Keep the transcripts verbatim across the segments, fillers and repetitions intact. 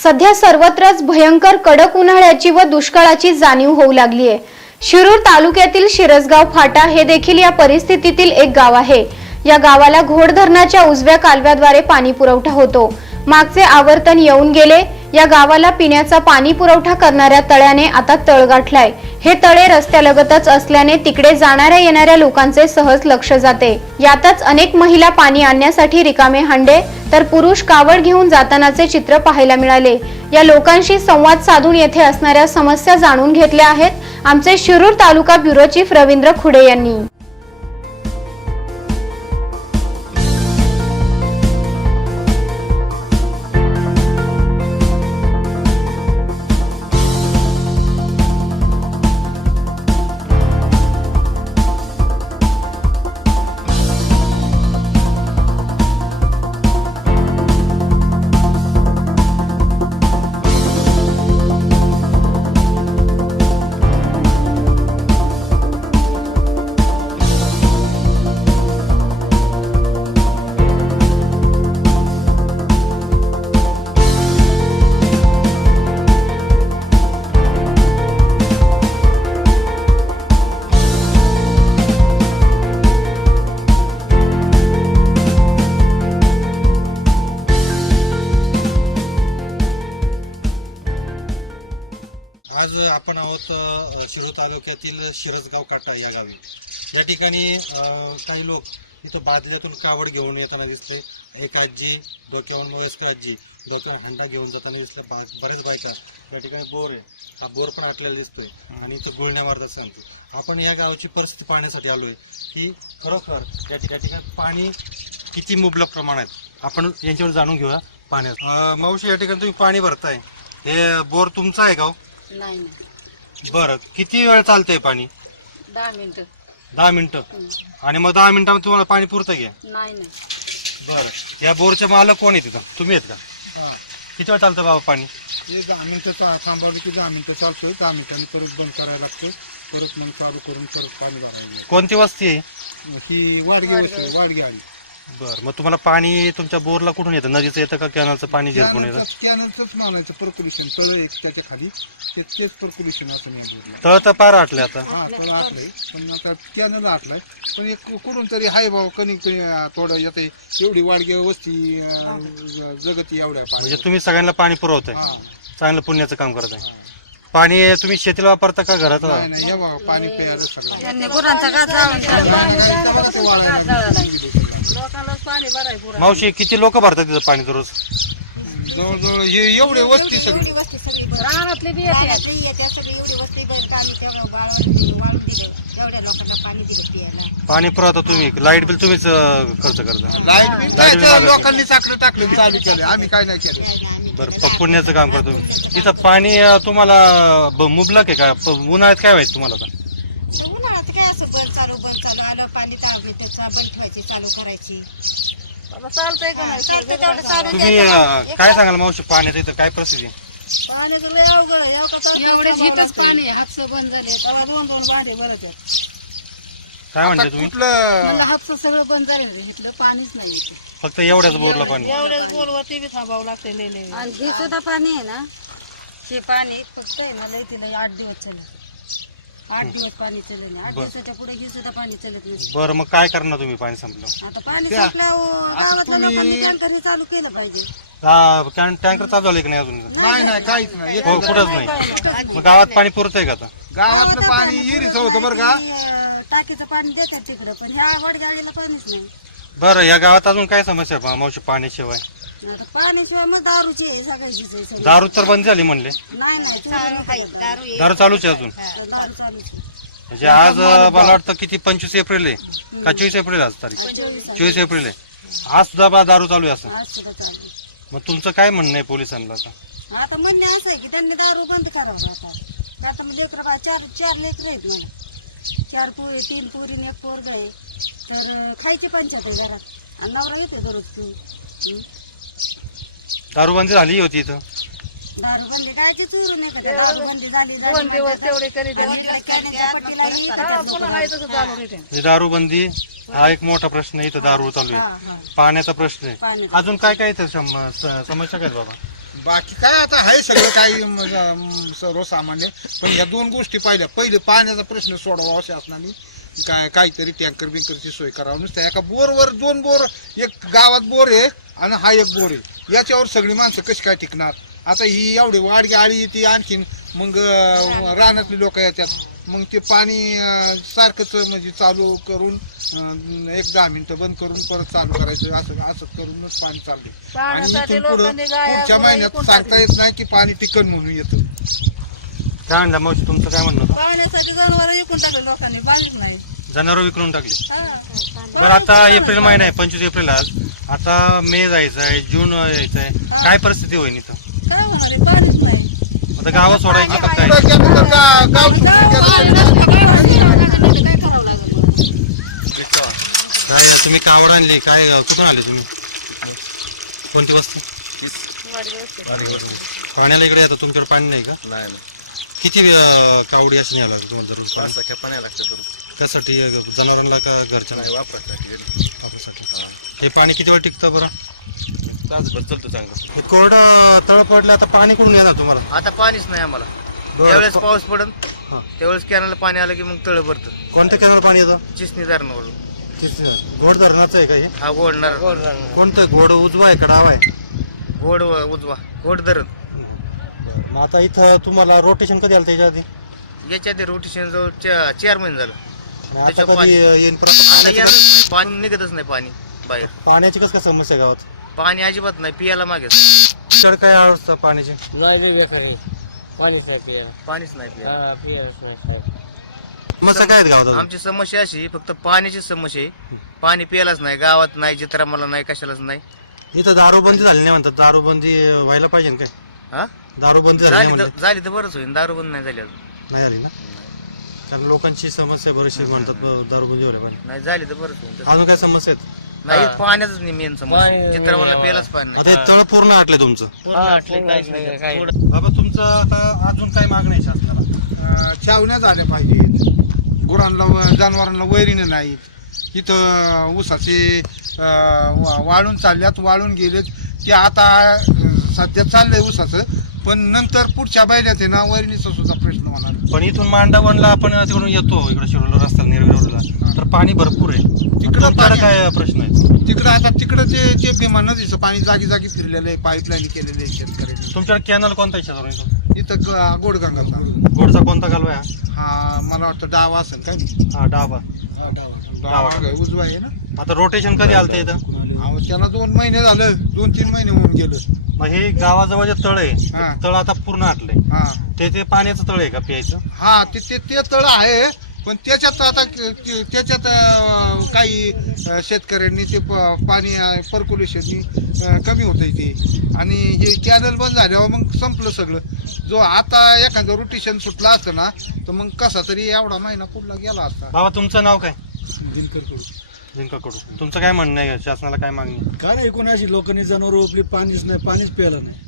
सध्या सर्वत्रच भयंकर कडक उन्हाळ्याची व दुष्काळाची जाणीव होऊ लागली आहे। शिरूर तालुक्यातील शिरसगाव फाटा हे देखील या परिस्थितीतील एक गाव आहे। या गावाला घोड धरणाच्या उजव्या कालव्याद्वारे पाणी पुरवठा होतो। मागचे आवर्तन येऊन गेले। या गावाला पिण्याचा पाणी पुरवठा करणाऱ्या तळ्याने आता तळ गाठलाय। हे तळे रस्त्यालगतच असल्याने तिकडे जाणाऱ्या येणाऱ्या लोकांचे सहज लक्ष जाते। यातच अनेक महिला पाणी आणण्यासाठी रिकामे हंडे तर पुरुष कावड घेऊन जातानाचे चित्र पाहायला मिळाले। या लोकांशी संवाद साधून येथे असणाऱ्या समस्या जाणून घेतल्या आहेत आमचे शिरूर तालुका ब्युरो चीफ रवींद्र खुडे यांनी। आज आपण आहोत शिरूर तालुक्यातील शिरसगाव काटा या गावी। या ठिकाणी काही लोक इथं बादल्यातून कावड घेऊन येताना दिसते। एक आजी डोक्यावरून वयस्कर आजी डोक्यावर हंडा घेऊन जाताना दिसले। बऱ्याच बायका या ठिकाणी बोर आहे, हा बोर पण आटलेला दिसतोय आणि इथं गुळण्या मारतात सांगते। आपण या गावाची परिस्थिती पाहण्यासाठी आलोय की खरोखर या ठिकाणी पाणी किती मुबलक प्रमाणात आपण यांच्यावर जाणून घेऊया पाण्यात। मावशी, या ठिकाणी तुम्ही पाणी भरताय, हे बोर तुमचा आहे का? नाही नाही। बरं, किती वेळ चालतंय पाणी? दहा मिनिटं दहा मिनिटं आणि मग दहा मिनिटांमध्ये तुम्हाला पाणी पुरतं घ्या? नाही नाही। बरं, या बोरचे मालक कोण आहे तिथं? तुम्ही आहेत का? किती वेळ चालतं बाबा पाणी? हे दहा मिनिटं थांबवलं की दहा मिनिटं चालतोय, दहा मिनिटांनी परत बंद करायला लागतं, परत मग चालू करून परत पाणी भरायला। कोणती वस्ती आहे ही वाडगी वस्ती, वाडगी आली। बरं, मग तुम्हाला पाणी तुमच्या बोरला कुठून येतं? नदीचं येतं का कॅनलचं पाणी झिरपून येतं? कॅनलचंच मानायचं पर्क्युलेशन, तळ एक त्याच्या खाली ते तेच पर्क्युलेशन असं मी बोललो। तळ तर पार आटले आता। हा, तळ आटलंय पण आता कॅनल आटलाय, पण एक कुठून तरी हाय भाऊ कणी थोडं येते। एवढी वाडगी वस्ती जगती एवढ्या पाणी, म्हणजे तुम्ही सगळ्यांना पाणी पुरवताय, हा चांगलं पुण्याचं काम करत आहे। पाणी तुम्ही शेतीला वापरता का घरात? नाही नाही, या बाबा पाणी प्यायला सगळं त्यांनी गुरांचा गाज लोकांना पाणी भराय। मावशी, किती लोक भरतात तिथं पाणी दररोज? जवळजवळ हे एवढे वस्ती सगळी रानातले बी येते। पाणी पुरवता तुम्ही? लाईट बिल तुम्हीच अं, खर्च करता? लाईट बिल लाईट बिल काय मागत लोकांनी चाकलं टाकलं चालू केलं, आम्ही काय नाही केलं। बरं, प- पुण्याचं काम करतो तुम्ही। इथं पाणी अं, तुम्हाला ब- मुबलक आहे का? प- उन्हाळ्यात काय व्हायचं तुम्हाला आता? उन्हाळ्यात काय असं बंद चालू बंद चालू आलं पाणी तापली त्याचा बंद ठेवायची चालू करायची। चालतंय का नाही? चालतं तेवढं चालू तुम्ही अं, काय सांगाल मावशी, पाण्याचं इथं काय परिस्थिती आहे? पाण्याचं लय अवघड आहे। एवढेच हिथंच पाणी हातचं बंद झाले, तेव्हा दोन दोन भांडे भरत आहेत। काय म्हणते तुम्ही? कुठलं हातचं सगळं बंद झालं, इथलं पाणीच नाही। फक्त एवढ्याच बोरला पाणी? एवढेच बोलवरती बी थांबावं लागते लय लय। आणि हे सुद्धा पाणी आहे ना, हे पाणी फक्त आहे ना लय तिला आठ दिवस चालत, आठ दिवस पाणी चालत नाही। आठ दिवसाच्या पुढे हे सुद्धा पाणी चालत नाही। बरं, मग काय करणार तुम्ही पाणी संपलं? आता पाणी संपल्यावर गावातल्या लोकांनी टँकरने चालू केलं पाहिजे। टँकर चालू झाले की नाही अजून? नाही नाही, काहीच नाही। हो, कुठंच नाही। मग गावात पाणी पुरतंय का आता? गावातलं पाणी इरीच होतं बरं का। अं, टाकीचं पाणी देतात तिकडं, पण ह्या वडगाडीला पाणीच नाही। बरं, या गावात अजून काय समस्या आहे मावशी पाण्याशिवाय? आता पाण्याशिवाय मग दारूची आहे सगळ्याचीच आहे सगळी। दारू तर बंद झाली म्हणले? नाही नाही, चोरी नाही करत. दारू दारू चालूच आहे अजून? दारू चालूच आहे। म्हणजे आज अं, मला वाटतं किती पंचवीस एप्रिल आहे का चोवीस एप्रिल आज तारीख? चोवीस एप्रिल आहे। आज सुद्धा बा दारू चालू आहे असं? आज सुद्धा चालू आहे। मग तुमचं काय म्हणणं आहे पोलिसांना आता? आता म्हणणे असं आहे की त्यांनी दारू बंद करावं आता। का आता मग लेकरं बा चार चार लेकरं आहेत मला, चार पोरी, तीन पोरी एक पोरग आहे, तर अं, खायची पंचायत आहे घरात आणि नवरा येते दररोज तू। दारूबंदी झाली होती इथं? दारूबंदी कायची चोरू नाही का? दारूबंदी झाली दोन दिवस तेवढे करीत दारूबंदी हा एक मोठा प्रश्न आहे। इथं दारू चालू आहे, पाण्याचा प्रश्न आहे, अजून काय काय इथं सम- स- समस्या काय बाबा? बाकी काय आता आहे सगळं काही म- म- सर्वसामान्य, पण या दोन गोष्टी पाहिल्या. पहिले पाण्याचा प्रश्न सोडवा शासनाने, काय काहीतरी टँकर बिंकरची सोय करावं. नुसतं एका बोरवर दोन बोर, एक गावात बोर आहे आणि हा एक बोर आहे, याच्यावर सगळी माणसं कशी काय टिकणार? आता ही एवढी वाडगी आळी येते, आणखीन मग अं, रानातली लोक येतात, मग ते पाणी अं, सारखंच म्हणजे चालू करून अं, एक दहा मिनिटं बंद करून परत चालू करायचं, असं असं करूनच पाणी चाललंय. आणि पाण्यासाठी इथून पुढं लोकांनी गाया पुढच्या गुरं महिन्यात विकून सांगता टाकली. येत नाही की पाणी टिकन म्हणून येतं. काय म्हणलं मग तुमचं काय म्हणणं होतं? पाण्यासाठी जनावर विकून टाकले लोकांनी, बांधूच नाही. जनावरं विकून टाकली. हा. बरं आता एप्रिल महिना आहे, पंचवीस एप्रिल आज, आता मे जायचं आहे, जून यायचं आहे, काय परिस्थिती होईल इथं? काय होणार आहे, पाणीच नाही. आता गावात सोडायची का काय? पुढं गेलं तर गा- गाव सुटून गेलं. काय करावं लागेल मग? काय तुम्ही कावड आणली, काय कुठून आले तुम्ही? कोणती वस्तू? पाण्याला इकडे येतं, तुमच्याकडे पाणी नाही का? नाही किती अं, कावडी अशी न्यायला लागते तुम्हाला दररोज पाणी? पाच सख्या पाण्या लागतं दररोज. त्यासाठी अं, जनावरांना का घरच्या नाही वापरासाठी वापरासाठी? हे पाणी किती वेळ टिकतं बरं? तासभर चालतो चांगलं. हे कोरडं तळ पडलं, आता पाणी कुठून येणार तुम्हाला? आता पाणीच नाही आम्हाला. बरं. ज्यावेळेस पाऊस पडन हा. त्यावेळेस कॅनलला पाणी आलं की मग तळ भरतं. कोणत्या कॅनल पाणी येतं? चिसणी धरणावरून. घोड धरणाचं आहे का हे? हा घोडणार कोणतं घोड, उजवा आहे का डावा आहे? घोड व- उजवा घोड धरण. मग आता इथं तुम्हाला रोटेशन कधी आलं त्याच्या आधी? याच्या आधी रोटेशन जवळ चा- चार महिने झालं. आता त्याच्यात कधी पाणी- येईन परत? आता पाण्याची यावेळेस कस- नाही, पाणी निघतच नाही पाणी बाहेर. पाण्याची कसं काय समस्या आहे गावात? पाणी अजिबात नाही, पियाला मागे तुमच्याकडे काय अवस्था पाण्याची? पाणीच नाही पियाला. समस्या काय आहेत गावात अजून? आमची समस्या अशी फक्त पाण्याची समस्या आहे. पाणी पियालाच नाही, गावात नाही, चित्रामाला नाही, कशालाच नाही. इथं दारूबंदी झाली नाही म्हणतात, दारूबंदी व्हायला पाहिजे ना काय? हा दारूबंदी झाली नाही झाली तर म्हणतात. झाली तर बरंच होईल, दारूबंद नाही झाली अजून. नाही झाली ना? कारण लोकांची समस्या बरीचशी म्हणतात ब- दारूबंदी व्हायला पाहिजे. नाही झाली तर बरंच होईल. अजून काय समस्या आहेत? नाही पाण्याच मेन समस्या, चित्रामाला प्यायलाच पाणी आता हे तळ पूर्ण आटले तुमचं. नाही. बाबा तुमचं आता अजून काय मागणं आहे शासनाला? अं, छावण्या झाल्या पाहिजेत, गुरांना व- जनावरांना वैरीने नाहीत. इथं ऊसाचे अं, वा- वाळून चालल्यात, वाळून गेलेत ते आता अं, सध्या चाललंय ऊसाचं, पण नंतर पुढच्या बैल्यात आहे ना वैरणीचा सुद्धा प्रश्न होणार. पण इथून मांडावणला आपण तिकडून येतो इकडे शिरोला रस्ता निर्वे रोडला, तर पाणी भरपूर आहे. तिकडं तुमच्याकडे पाणी- काय प्रश्न आहे? तिकडं आता तिकडं ते जे भीमा नदीचं पाणी जागी जागी फिरलेलं आहे, पाईपलाईन केलेले आहे शेतकऱ्यांनी. तुमच्याकडे कॅनल कोणता आहे शेजारून इथं? इथं ग- गोडगंगाचा गोडचा कोणता कालवा आहे हा? हा मला वाटतं डावा असेल काय नाही. हा डाबा. डावा आहे, उजवा आहे ना. आता रोटेशन कधी आलं इथं? अहो, त्याला दोन महिने झालं, दोन तीन महिने होऊन गेलं. मग हे गावाजवळ जे तळ आहे, हा. तळ आता पूर्ण आटलंय. हा ते ते पाण्याचं तळ आहे का प्यायचं? हा ते ते ते तळ आहे, पण त्याच्यात आता क- क- त्याच्यात अं, काही अं, शेतकऱ्यांनी ते प- पाणी पर्क्युलेशननी कमी होतंय ते, आणि हे कॅनल बंद झाल्यावर मग संपलं सगळं. जो आता एखादं रोटेशन सुटलं असतं ना, तर मग कसा तरी एवढा महिना पुढला गेला असता. बाबा तुमचं नाव काय? दिनकर करू जिंका कडू. तुमचं काय म्हणणं आहे शासनाला, काय मागणी आहे? काय नाही, कोणाशी लोकांनी जनावर ओपली, पाणीच नाही, पाणीच प्यायला नाही.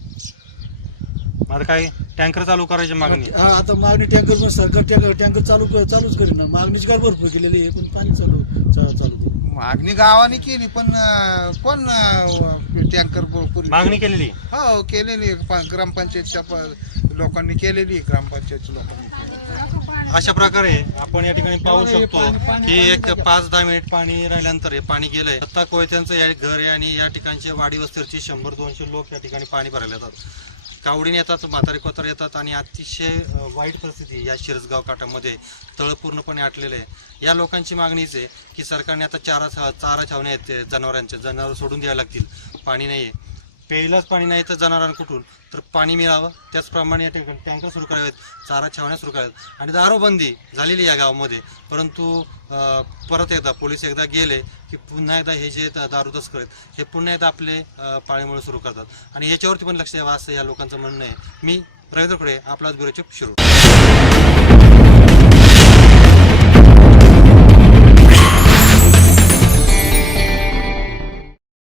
आता काय टँकर चालू करायची मागणी आहे? हा आता मागणी टँकर पण सरकार टँकर टँकर चालू चालूच करेन ना. मागणीची काय भरपूर केलेली आहे, पण पाणी चालू चा- चालू दे. मागणी गावाने केली, पण अं, कोण टँकर पूर्वी मागणी केलेली? हो केलेली आहे. प- ग्रामपंचायतच्या प- लोकांनी केलेली आहे, ग्रामपंचायतच्या लोकांनी केलेली. अशा प्रकारे आपण या ठिकाणी पाहू शकतो की एक पाच दहा मिनिट पाणी राहिल्यानंतर हे पाणी गेलंय. दत्ता कोयत्यांचं या घर आहे आणि या ठिकाणचे वाडी वस्तीवरची शंभर दोनशे लोक या ठिकाणी पाणी भरायला येतात. कावडीने येतात, म्हातारे कोतारे येतात आणि अतिशय अ, वाईट परिस्थिती या शिरसगाव काठामध्ये. तळ पूर्णपणे आटलेलं आहे. या लोकांची मागणीच आहे की सरकारने आता चारा चारा छावण्या आहेत ते जनावरांचे, जनावर सोडून द्यायला लागतील. पाणी नाही आहे, प्यायलाच पाणी नाही तर जनावरांकुठून, तर पाणी मिळावं. त्याचप्रमाणे या ठिकाणी टँकर सुरू करावेत, चारा छावण्या सुरू कराव्यात. आणि दारूबंदी झालेली या गावामध्ये, परंतु अ, परत एकदा पोलीस एकदा गेले की पुन्हा एकदा हे जे दा- दारू तस्कर आहेत हे पुन्हा एकदा आपले अ, पाळीमुळे सुरू करतात. आणि याच्यावरती पण लक्ष द्यावं असं या लोकांचं म्हणणं आहे. मी रवींद्र खुडे, आपलाच ब्युरो चीफ, शिरूर.